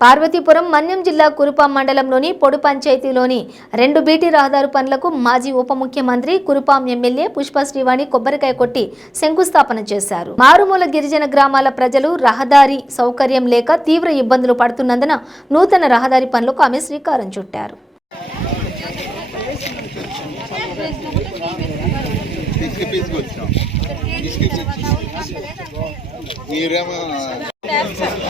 పార్వతీపురం మన్యం జిల్లా కురుపాం మండలంలోని పొడు పంచాయతీలోని రెండు బీటీ రహదారు పనులకు మాజీ ఉప ముఖ్యమంత్రి కురుపాం ఎమ్మెల్యే పుష్ప శ్రీవాణి కొబ్బరికాయ కొట్టి శంకుస్థాపన చేశారు. మారుమూల గిరిజన గ్రామాల ప్రజలు రహదారి సౌకర్యం లేక తీవ్ర ఇబ్బందులు పడుతున్నందున నూతన రహదారి పనులకు ఆమె శ్రీకారం చుట్టారు. మీరేమో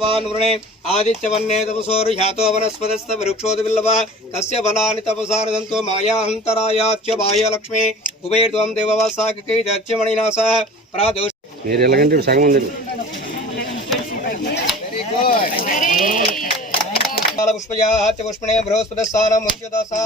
ప్రమాత్మనే ఆదిత్యవన్నే తపసోరు హ్యాతో వనస్పదస్త వృక్షోది బిల్లవ తస్య ఫలాని తపసారదంతో మాయాహంతరాయాచ్య బాహ్య లక్ష్మే కుబేర్త్వం దేవవాసాకై దత్యమణినాస ప్రాదోష మీరు ఎలాగంటే సగం మంది పుష్పజా పుష్పణే బృహస్పతి స్థానం ముఖ్యదాసా